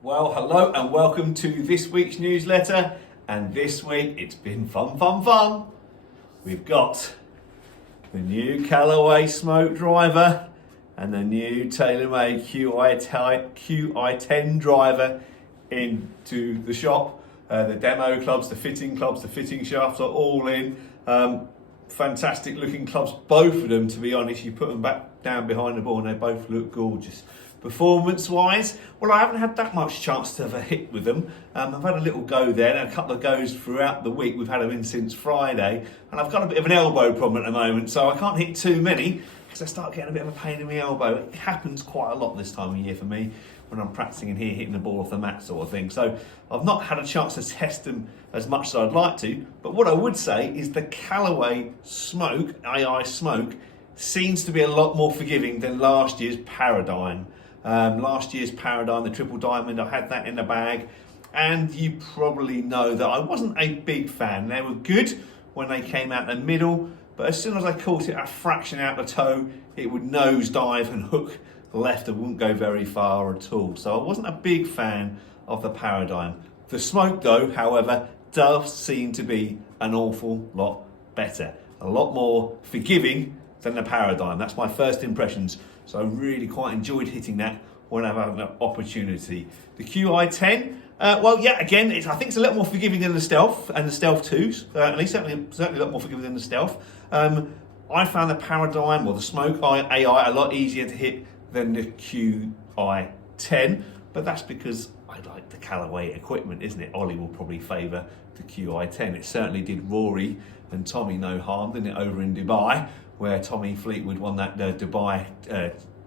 Well, hello and welcome to this week's newsletter. And this week it's been fun. We've got the new Callaway Smoke driver and the new TaylorMade QI10 driver into the shop. The demo clubs, the fitting shafts are all in. Fantastic looking clubs, both of them, to be honest. You put them back down behind the ball and they both look gorgeous. Performance wise, well, I haven't had that much chance to have a hit with them. I've had a little go there and a couple of goes throughout the week. We've had them in since Friday, and I've got a bit of an elbow problem at the moment, so I can't hit too many because I start getting a bit of a pain in the elbow. It happens quite a lot this time of year for me when I'm practicing in here, hitting the ball off the mat sort of thing. So I've not had a chance to test them as much as I'd like to, but what I would say is the Callaway Smoke, AI Smoke, seems to be a lot more forgiving than last year's Paradigm. Last year's Paradigm, the triple diamond, I had that in the bag, and you probably know that I wasn't a big fan. They were good when they came out the middle, but as soon as I caught it a fraction out the toe, it would nosedive and hook left and wouldn't go very far at all. So I wasn't a big fan of the Paradigm. The Smoke though, however, does seem to be an awful lot better, a lot more forgiving than the Paradigm. That's my first impressions. So I really quite enjoyed hitting that when I've had an opportunity. The QI10, well, yeah, again, I think it's a little more forgiving than the Stealth and the Stealth 2s. At least certainly a lot more forgiving than the Stealth. I found the Paradigm or the Smoke AI a lot easier to hit than the QI10, but that's because I like the Callaway equipment, isn't it? Ollie will probably favour the QI10. It certainly did Rory and Tommy no harm, didn't it, over in Dubai, where Tommy Fleetwood won that Dubai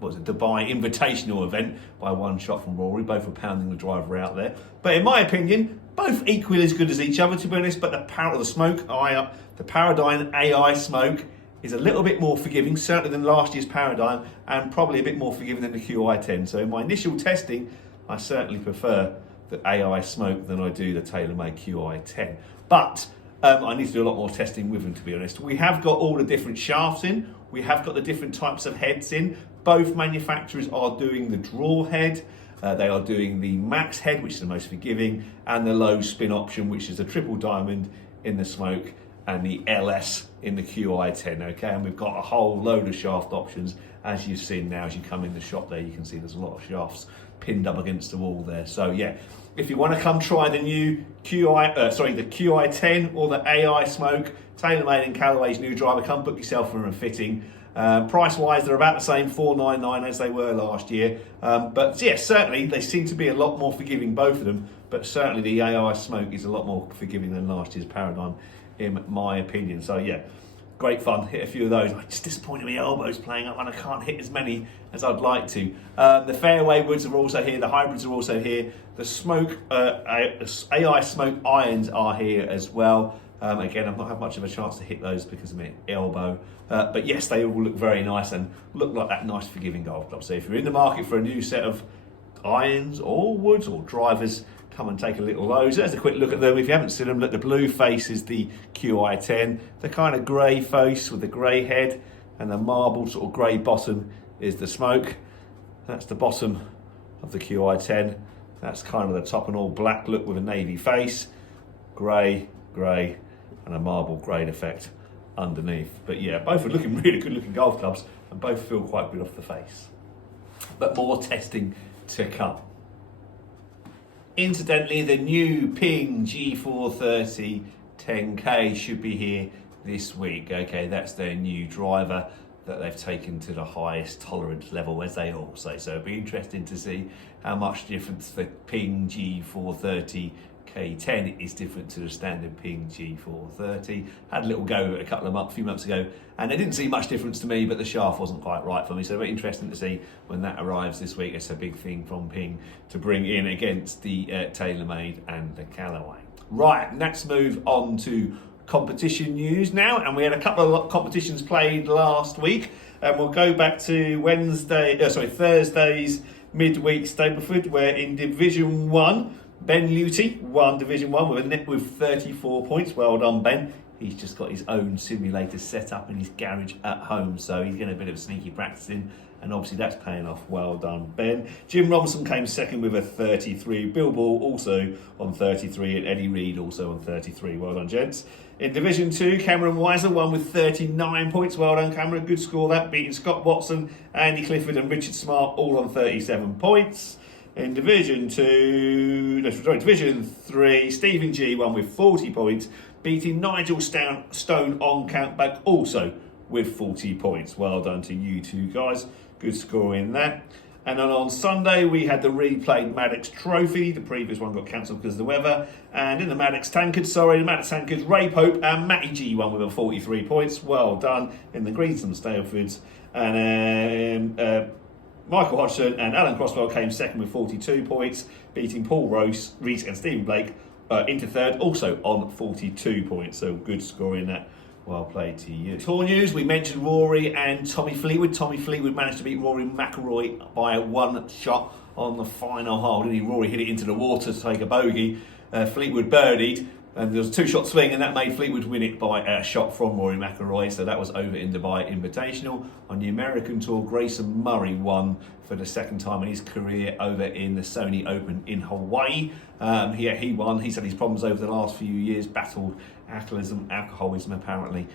Invitational event by one shot from Rory. Both were pounding the driver out there. But in my opinion, both equally as good as each other, to be honest. But the Paradigm AI Smoke is a little bit more forgiving, certainly than last year's Paradigm, and probably a bit more forgiving than the QI10. So in my initial testing, I certainly prefer the AI Smoke than I do the TaylorMade QI10. But I need to do a lot more testing with them, to be honest. We have got all the different shafts in. We have got the different types of heads in. Both manufacturers are doing the draw head. They are doing the max head, which is the most forgiving, and the low spin option, which is the triple diamond in the Smoke and the LS in the QI10, okay? And we've got a whole load of shaft options, as you've seen now. As you come in the shop there, you can see there's a lot of shafts pinned up against the wall there. So yeah, if you want to come try the new the QI10 or the AI Smoke, TaylorMade and Callaway's new driver, come book yourself for a fitting. Price-wise, they're about the same, $499 as they were last year. But yeah, certainly they seem to be a lot more forgiving, both of them. But certainly the AI Smoke is a lot more forgiving than last year's Paradigm, in my opinion. So yeah, great fun. Hit a few of those. I'm just disappointed with my elbows playing up and I can't hit as many as I'd like to. The fairway woods are also here. The hybrids are also here. The Smoke AI Smoke irons are here as well. Again, I've not had much of a chance to hit those because of my elbow. But yes, they all look very nice and look like that nice forgiving golf club. So if you're in the market for a new set of irons or woods or drivers, come and take a little of those. There's a quick look at them. If you haven't seen them, look, the blue face is the QI10. The kind of grey face with the grey head and the marbled sort of grey bottom is the Smoke. That's the bottom of the QI10. That's kind of the top and all black look with a navy face. Grey, and a marble grade effect underneath. But yeah, both are looking really good looking golf clubs and both feel quite good off the face. But more testing to come. Incidentally, the new Ping G430 10K should be here this week. Okay, that's their new driver that they've taken to the highest tolerance level, as they all say. So it'll be interesting to see how much difference the Ping G430 K10 is different to the standard Ping G430. Had a little go a few months ago, and it didn't see much difference to me, but the shaft wasn't quite right for me. So very interesting to see when that arrives this week. It's a big thing from Ping to bring in against the TaylorMade and the Callaway. Right, let's move on to competition news now, and we had a couple of competitions played last week, and we'll go back to Thursday's midweek Stableford, where in Division 1, Ben Luty won Division 1 with a net with 34 points. Well done, Ben. He's just got his own simulator set up in his garage at home, so he's getting a bit of sneaky practicing and obviously that's paying off. Well done, Ben. Jim Robinson came second with a 33. Bill Ball also on 33, and Eddie Reid also on 33. Well done, gents. In Division 2, Cameron Weiser won with 39 points. Well done, Cameron. Good score that, beating Scott Watson, Andy Clifford and Richard Smart all on 37 points. In Division 3, Stephen G won with 40 points, beating Nigel Stone on countback also with 40 points. Well done to you two guys. Good score in that. And then on Sunday, we had the replayed Maddox Trophy. The previous one got cancelled because of the weather. And in the Maddox Tankards, Ray Pope and Matty G won with 43 points. Well done. In the Greensome Stalefords. And Michael Hodgson and Alan Crosswell came second with 42 points, beating Paul Rees and Stephen Blake into third, also on 42 points. So good score in that. Well played to you. Tour news, we mentioned Rory and Tommy Fleetwood. Tommy Fleetwood managed to beat Rory McIlroy by one shot on the final hole, didn't he? Rory hit it into the water to take a bogey. Fleetwood birdied, and there was a two-shot swing, and that made Fleetwood win it by a shot from Rory McIlroy. So that was over in Dubai Invitational. On the American Tour, Grayson Murray won for the second time in his career over in the Sony Open in Hawaii. He won. He's had his problems over the last few years, battled alcoholism apparently.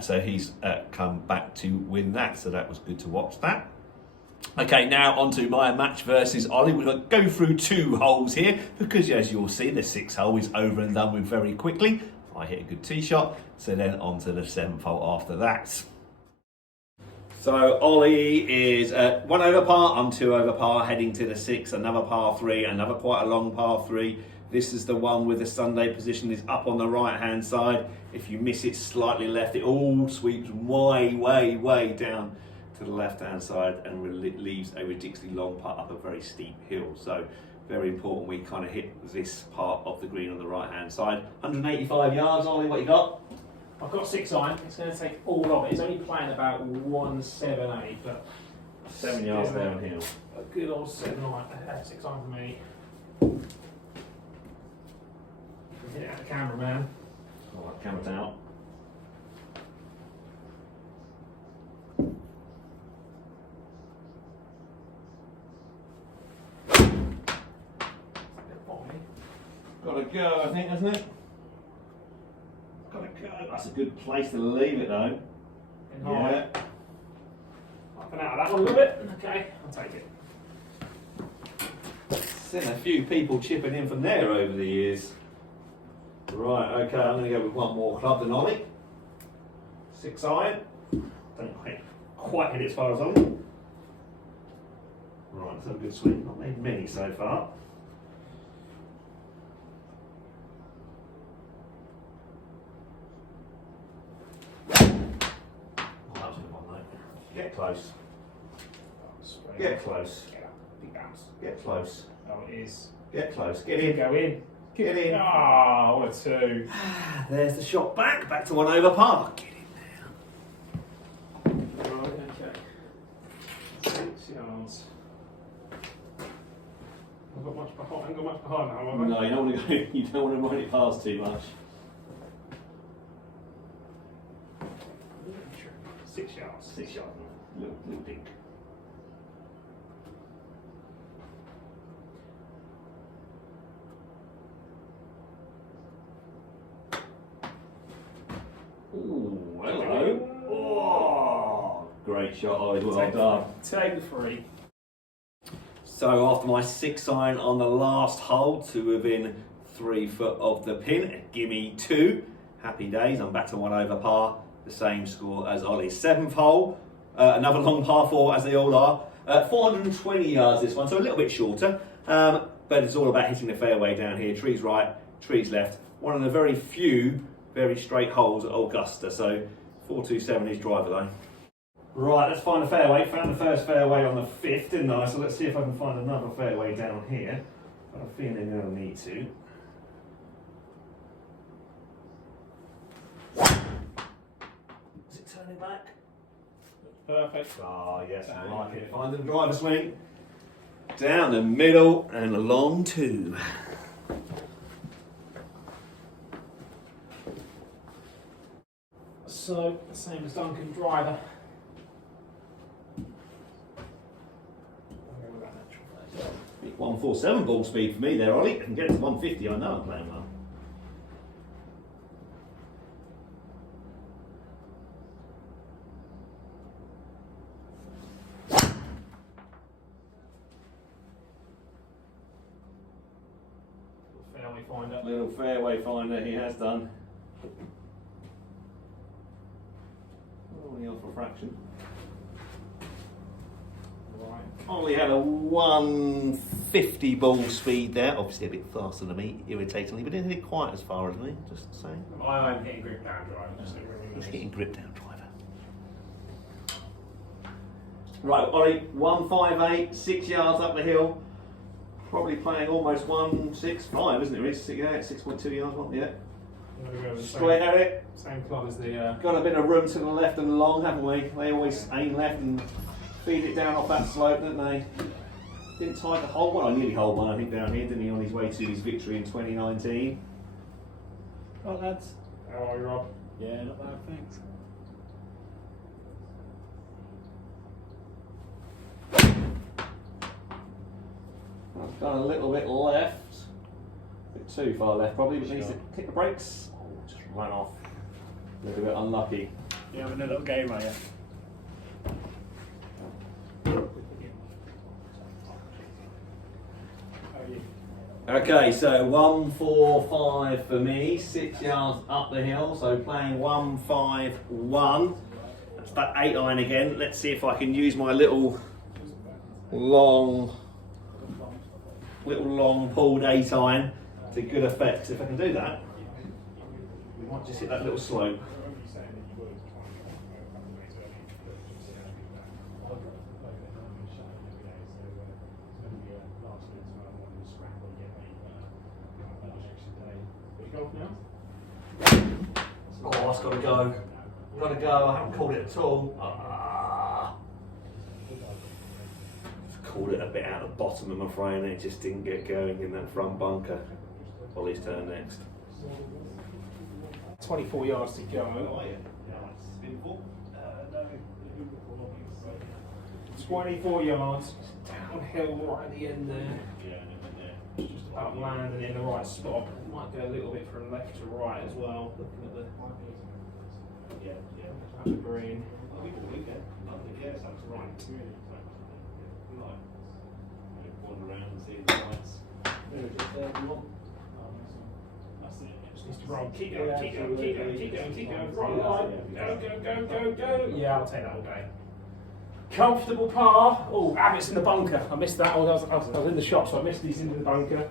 So he's come back to win that. So that was good to watch that. Okay, now on to my match versus Ollie. We're going to go through 2 holes here because, as you'll see, the 6th hole is over and done with very quickly. I hit a good tee shot, so then on to the 7th hole after that. So Ollie is 1 over par, I'm 2 over par, heading to the 6th, another par 3, another quite a long par 3. This is the one with the Sunday position is up on the right hand side. If you miss it slightly left, it all sweeps way down to the left hand side and leaves a ridiculously long putt up a very steep hill. So very important we kind of hit this part of the green on the right hand side. 185 yards, Ollie, what you got? I've got 6 iron. It's going to take all of it. It's only playing about 178, but 7 yards downhill. A good old 7 iron. 6 iron for me. Hit it at the camera, man. All right, camera's out. Got to go, I think, hasn't it? Got to go. That's a good place to leave it, though. Yeah. Up and out of that one a little bit. Okay, I'll take it. Seen a few people chipping in from there over the years. Right, okay, I'm going to go with one more club than Ollie. 6 iron. Don't quite hit it as far as Ollie. Right, that's a good swing. Not made many so far. Get close. Get close. Big bounce. Get close. Oh, it is. Get close. Get in. Go in. Get in. Ah, what a 2. There's the shot back. Back to 1 over par. Get in there. Right, okay. 6 yards. I've got much behind. I haven't got much behind now, have I? No, you don't want to go. You don't want to run it past too much. 6 yards. 6 yards. Little dink. Ooh, hello. Oh, great shot, Ollie. Well done. Take the 3. So after my 6 iron on the last hole to within 3 foot of the pin, gimme 2. Happy days. I'm back to 1 over par. The same score as Ollie's 7th hole. Another long par 4, as they all are. 420 yards this one, so a little bit shorter. But it's all about hitting the fairway down here. Trees right, trees left. One of the very few very straight holes at Augusta. So 427 is driver though. Right, let's find a fairway. Found the first fairway on the 5th, didn't I? So let's see if I can find another fairway down here. Got a feeling I'll need to. Is it turning back? Perfect. Oh yes, I like it. Find the driver swing. Down the middle and along 2. So, the same as Duncan driver. 147 ball speed for me there, Ollie. I can get it to 150, I know I'm playing well. Fairway finder. Little fairway finder he has done. Only off a fraction. Right. Ollie had a 150 ball speed there, obviously a bit faster than me, irritatingly, but didn't hit it quite as far as me, just saying. I'm hitting grip down drive. He's hitting grip down driver. Right, Ollie, 158, 6 yards up the hill. Probably playing almost 165, isn't it? It's 6.2 yards, wasn't it? Straight at it. Same club as the. Got a bit of room to the left and long, haven't we? They always aim left and feed it down off that slope, don't they? Didn't tie the hole one. I nearly holed one, I think, down here, didn't he, on his way to his victory in 2019? Right, lads. How are you, Rob? Yeah, not bad, thanks. I've gone a little bit left. A bit too far left, probably, but needs to kick the brakes. Oh, just run off. A little bit unlucky. You're having a little game, are you? Okay, so 145 for me, 6 yards up the hill, so playing 151. That's that 8 iron again. Let's see if I can use my little long pulled 8 iron to good effect. 'Cause if I can do that, we might just hit that little slope. Oh, that's got to go. Got to go. I haven't called it at all. Called it a bit out of the bottom, I'm afraid, and it just didn't get going in that front bunker. Ollie's turn next. 24 yards to go. 24 yards. Downhill right at the end there. Just about landing in the right spot. Might go a little bit from left to right as well. Looking at the green. Right. Just needs to roll. Keep going, keep going, keep going, keep going, keep going. Right line. Go, go, go, go, go. Yeah, I'll take that all day. Comfortable par. Oh, Abbott's in the bunker. I missed that. I was in the shop, so I missed these into the bunker.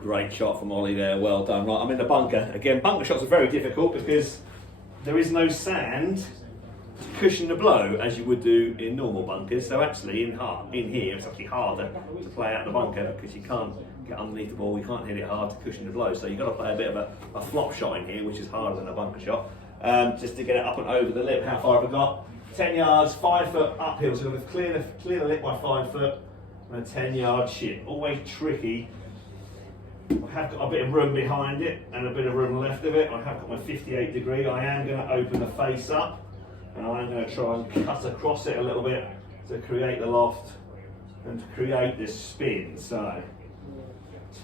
Great shot from Ollie there, well done. Right, I'm in the bunker. Again, bunker shots are very difficult because there is no sand to cushion the blow as you would do in normal bunkers. So actually in here it's actually harder to play out the bunker because you can't get underneath the ball, you can't hit it hard to cushion the blow. So you've got to play a bit of a flop shot in here, which is harder than a bunker shot. Just to get it up and over the lip. How far have I got? 10 yards, 5 foot uphill, so we've clear the lip by 5 foot and a 10-yard chip. Always tricky. I have got a bit of room behind it and a bit of room left of it. I have got my 58 degree. I am going to open the face up and I am going to try and cut across it a little bit to create the loft and to create this spin. So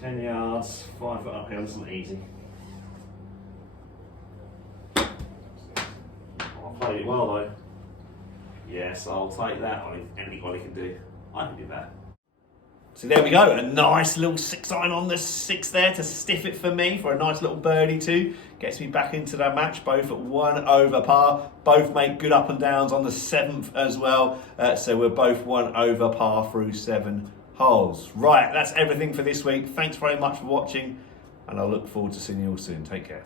10 yards, 5 foot uphill, this isn't easy. I played it well though. Yes, I'll take that. Anybody can do. I can do that. So there we go, a nice little 6 iron on the 6 there to stiff it for me for a nice little birdie too. Gets me back into that match, both at 1 over par. Both make good up and downs on the 7th as well. So we're both 1 over par through 7 holes. Right, that's everything for this week. Thanks very much for watching and I look forward to seeing you all soon. Take care.